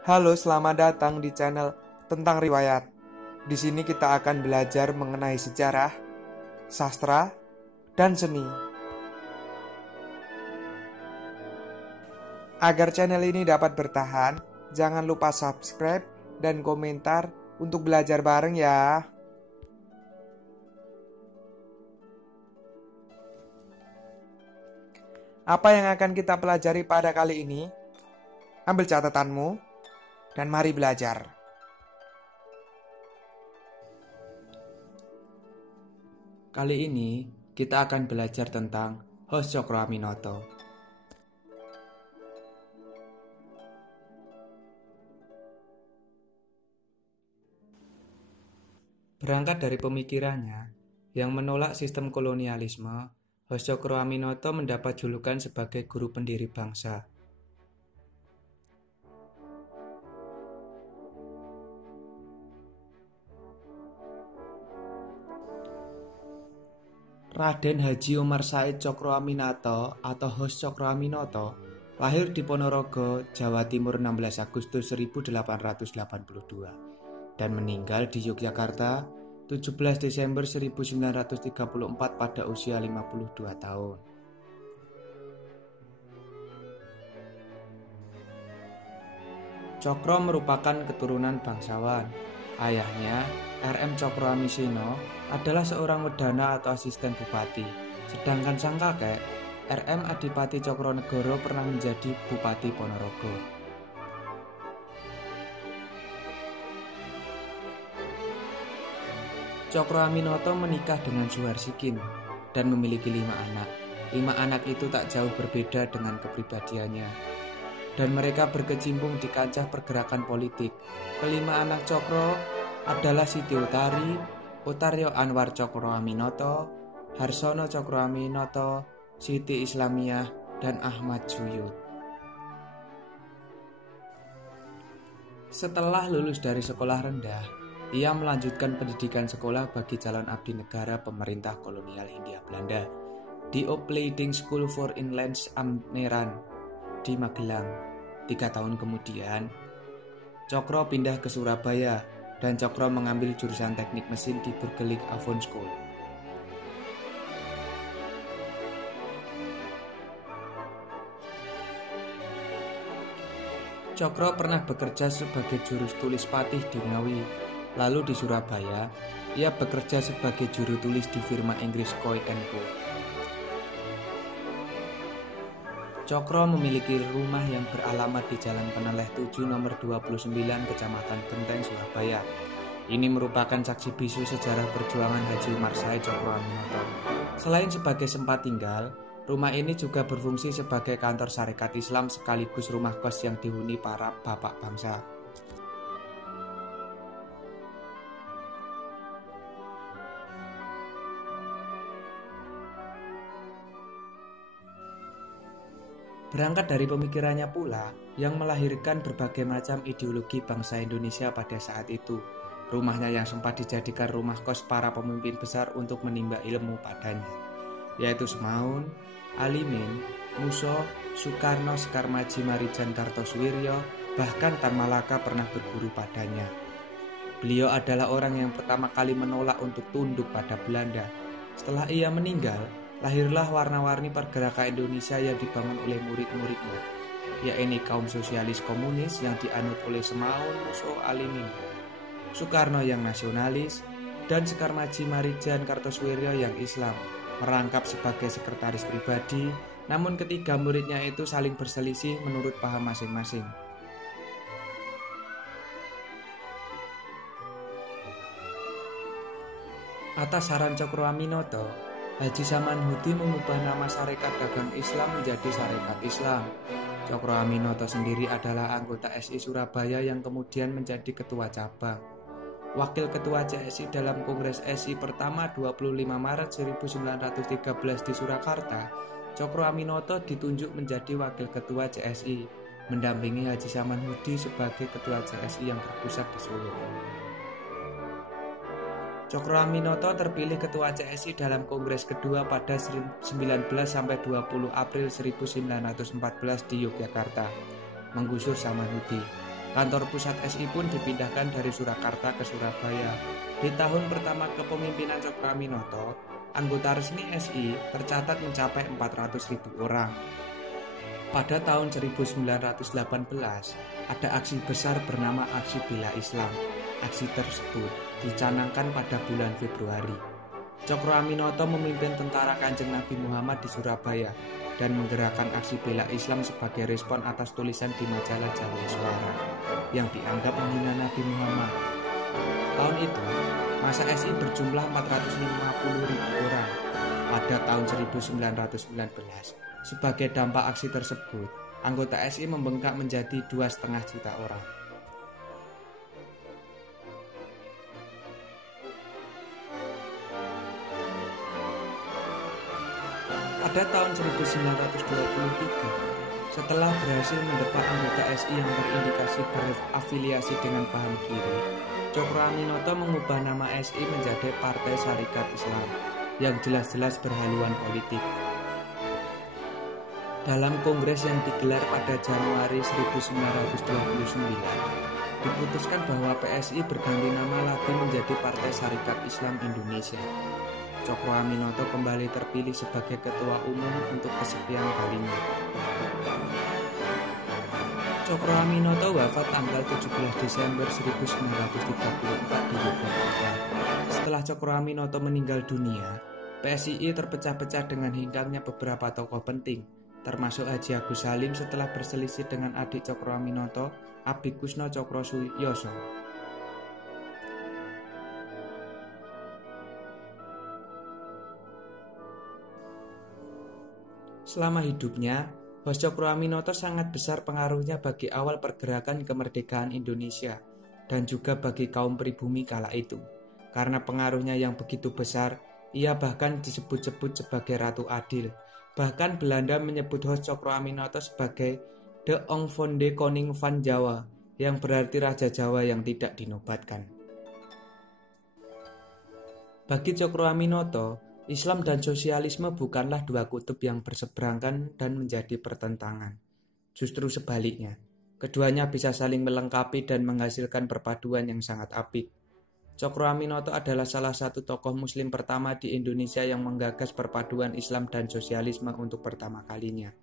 Halo, selamat datang di channel tentang riwayat. Di sini kita akan belajar mengenai sejarah, sastra, dan seni. Agar channel ini dapat bertahan, jangan lupa subscribe dan komentar untuk belajar bareng ya. Apa yang akan kita pelajari pada kali ini? Ambil catatanmu dan mari belajar. Kali ini kita akan belajar tentang Hos Cokroaminoto. Berangkat dari pemikirannya yang menolak sistem kolonialisme, Hos Cokroaminoto mendapat julukan sebagai guru pendiri bangsa. Raden Haji Umar Said Cokroaminoto atau Hos Cokroaminoto lahir di Ponorogo, Jawa Timur 16 Agustus 1882 dan meninggal di Yogyakarta 17 Desember 1934 pada usia 52 tahun. Cokro merupakan keturunan bangsawan. Ayahnya, R.M. Cokroamisino, adalah seorang wedana atau asisten bupati. Sedangkan sang kakek, R.M. Adipati Cokronegoro, pernah menjadi Bupati Ponorogo. Cokroaminoto menikah dengan Suharsikin dan memiliki 5 anak. 5 anak itu tak jauh berbeda dengan kepribadiannya, dan mereka berkecimpung di kancah pergerakan politik. Kelima anak Cokro adalah Siti Utari, Utaryo Anwar Cokroaminoto, Harsono Cokroaminoto, Siti Islamiyah, dan Ahmad Suyud. Setelah lulus dari sekolah rendah, ia melanjutkan pendidikan sekolah bagi calon abdi negara pemerintah kolonial Hindia Belanda di Opleiding School for Inlandse Amneran di Magelang. 3 tahun kemudian, Cokro pindah ke Surabaya dan Cokro mengambil jurusan teknik mesin di Burgerlijk Avon School. Cokro pernah bekerja sebagai juru tulis patih di Ngawi. Lalu di Surabaya, ia bekerja sebagai juru tulis di firma Inggris Coy & Co. Cokro memiliki rumah yang beralamat di Jalan Peneleh 7 nomor 29 Kecamatan Genteng, Surabaya. Ini merupakan saksi bisu sejarah perjuangan Haji Umar Said Cokroaminoto. Selain sebagai tempat tinggal, rumah ini juga berfungsi sebagai kantor Sarekat Islam sekaligus rumah kos yang dihuni para bapak bangsa. Berangkat dari pemikirannya pula yang melahirkan berbagai macam ideologi bangsa Indonesia pada saat itu. Rumahnya yang sempat dijadikan rumah kos para pemimpin besar untuk menimba ilmu padanya, yaitu Semaun, Alimin, Muso, Soekarno, Sekarmaji, Marijan Kartosuwiryo, bahkan Tan Malaka pernah berguru padanya. Beliau adalah orang yang pertama kali menolak untuk tunduk pada Belanda. Setelah ia meninggal, lahirlah warna-warni pergerakan Indonesia yang dibangun oleh murid-muridnya, yaitu kaum sosialis komunis yang dianut oleh Semaun, Muso, Alimin, Soekarno yang nasionalis, dan Sekarmaji Marijan Kartosuwiryo yang Islam, merangkap sebagai sekretaris pribadi. Namun ketiga muridnya itu saling berselisih menurut paham masing-masing. Atas saran Cokroaminoto, Haji Samanhudi mengubah nama Sarekat Dagang Islam menjadi Sarekat Islam. Cokroaminoto sendiri adalah anggota SI Surabaya yang kemudian menjadi ketua cabang. Wakil ketua CSI dalam Kongres SI pertama 25 Maret 1913 di Surakarta, Cokroaminoto ditunjuk menjadi wakil ketua CSI, mendampingi Haji Samanhudi sebagai ketua CSI yang berpusat di Solo. Cokroaminoto terpilih ketua CSI dalam Kongres kedua pada 19-20 April 1914 di Yogyakarta, menggusur Samanhudi. Kantor pusat SI pun dipindahkan dari Surakarta ke Surabaya. Di tahun pertama kepemimpinan Cokroaminoto, anggota resmi SI tercatat mencapai 400.000 orang. Pada tahun 1918, ada aksi besar bernama Aksi Bela Islam. Aksi tersebut dicanangkan pada bulan Februari. Cokroaminoto memimpin tentara Kanjeng Nabi Muhammad di Surabaya dan menggerakkan aksi bela Islam sebagai respon atas tulisan di majalah Jawa Suara yang dianggap menghina Nabi Muhammad. Tahun itu, massa SI berjumlah 450.000 orang. Pada tahun 1919, sebagai dampak aksi tersebut, anggota SI membengkak menjadi 2,5 juta orang. Pada tahun 1923, setelah berhasil mendepak anggota SI yang terindikasi berafiliasi dengan paham kiri, Cokroaminoto mengubah nama SI menjadi Partai Sarekat Islam yang jelas-jelas berhaluan politik. Dalam kongres yang digelar pada Januari 1929, diputuskan bahwa PSI berganti nama lagi menjadi Partai Sarekat Islam Indonesia. Cokroaminoto kembali terpilih sebagai ketua umum untuk kesekian kalinya. Cokroaminoto wafat tanggal 17 Desember 1934 di Yogyakarta. Setelah Cokroaminoto meninggal dunia, PSII terpecah-pecah dengan hinggangnya beberapa tokoh penting, termasuk Haji Agus Salim setelah berselisih dengan adik Cokroaminoto, Abikusno Cokrosuyoso. Selama hidupnya, Hos Cokroaminoto sangat besar pengaruhnya bagi awal pergerakan kemerdekaan Indonesia dan juga bagi kaum pribumi kala itu. Karena pengaruhnya yang begitu besar, ia bahkan disebut-sebut sebagai Ratu Adil. Bahkan Belanda menyebut Hos Cokroaminoto sebagai De Ong Fonde Koning van Jawa, yang berarti Raja Jawa yang tidak dinobatkan. Bagi Cokroaminoto, Islam dan sosialisme bukanlah dua kutub yang berseberangan dan menjadi pertentangan. Justru sebaliknya, keduanya bisa saling melengkapi dan menghasilkan perpaduan yang sangat apik. Cokroaminoto adalah salah satu tokoh muslim pertama di Indonesia yang menggagas perpaduan Islam dan sosialisme untuk pertama kalinya.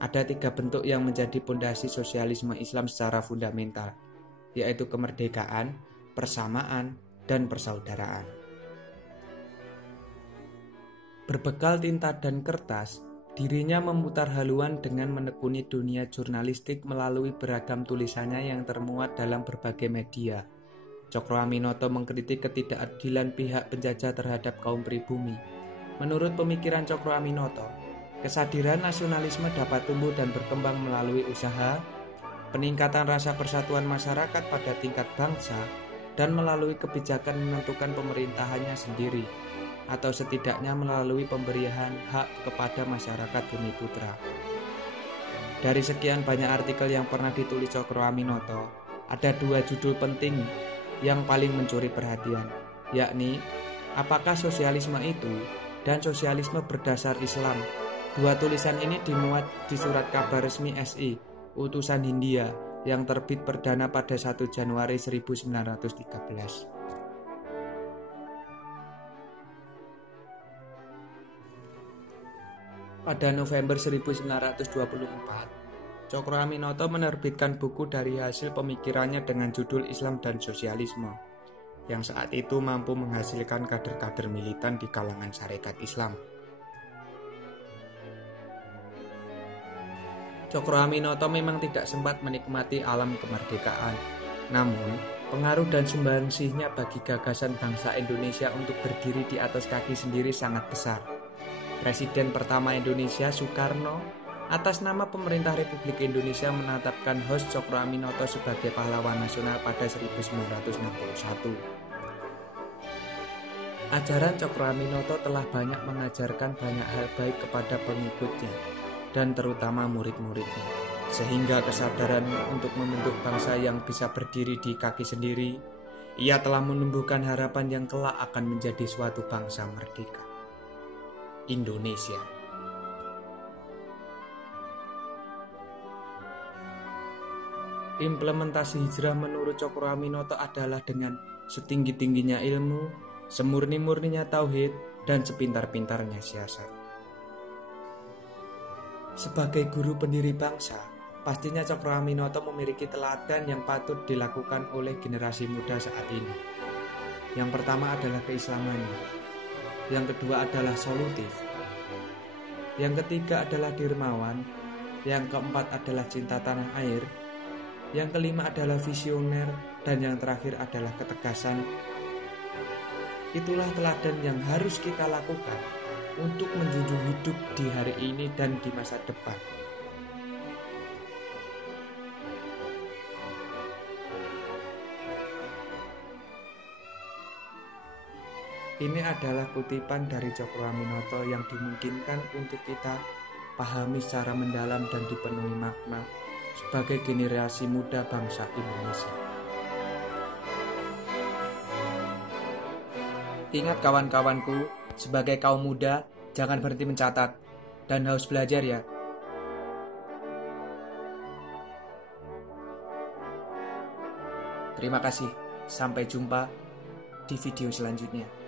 Ada 3 bentuk yang menjadi pondasi sosialisme Islam secara fundamental, yaitu kemerdekaan, persamaan, dan persaudaraan. Berbekal tinta dan kertas, dirinya memutar haluan dengan menekuni dunia jurnalistik melalui beragam tulisannya yang termuat dalam berbagai media. Cokroaminoto mengkritik ketidakadilan pihak penjajah terhadap kaum pribumi. Menurut pemikiran Cokroaminoto, kesadaran nasionalisme dapat tumbuh dan berkembang melalui usaha, peningkatan rasa persatuan masyarakat pada tingkat bangsa, dan melalui kebijakan menentukan pemerintahannya sendiri, atau setidaknya melalui pemberian hak kepada masyarakat Bumi Putra. Dari sekian banyak artikel yang pernah ditulis Cokroaminoto, ada 2 judul penting yang paling mencuri perhatian, yakni apakah sosialisme itu dan sosialisme berdasar Islam. 2 tulisan ini dimuat di surat kabar resmi SI, Utusan Hindia, yang terbit perdana pada 1 Januari 1913. Pada November 1924, Cokroaminoto menerbitkan buku dari hasil pemikirannya dengan judul Islam dan Sosialisme, yang saat itu mampu menghasilkan kader-kader militan di kalangan Sarekat Islam. Cokroaminoto memang tidak sempat menikmati alam kemerdekaan, namun pengaruh dan sumbangsihnya bagi gagasan bangsa Indonesia untuk berdiri di atas kaki sendiri sangat besar. Presiden pertama Indonesia, Soekarno, atas nama pemerintah Republik Indonesia menetapkan Hos Cokroaminoto sebagai pahlawan nasional pada 1961. Ajaran Cokroaminoto telah banyak mengajarkan banyak hal baik kepada pengikutnya, dan terutama murid-muridnya, sehingga kesadaran untuk membentuk bangsa yang bisa berdiri di kaki sendiri, ia telah menumbuhkan harapan yang kelak akan menjadi suatu bangsa merdeka. Indonesia. Implementasi hijrah menurut Cokro Aminoto adalah dengan setinggi-tingginya ilmu, semurni-murninya tauhid, dan sepintar-pintarnya siasat. Sebagai guru pendiri bangsa, pastinya Cokro Aminoto memiliki teladan yang patut dilakukan oleh generasi muda saat ini. Yang pertama adalah keislamannya, yang kedua adalah solutif, yang ketiga adalah dermawan, yang keempat adalah cinta tanah air, yang kelima adalah visioner, dan yang terakhir adalah ketegasan. Itulah teladan yang harus kita lakukan untuk menjunjung hidup di hari ini dan di masa depan. Ini adalah kutipan dari Cokro Aminoto yang dimungkinkan untuk kita pahami secara mendalam dan dipenuhi makna sebagai generasi muda bangsa Indonesia. Ingat kawan-kawanku, sebagai kaum muda, jangan berhenti mencatat dan harus belajar ya. Terima kasih, sampai jumpa di video selanjutnya.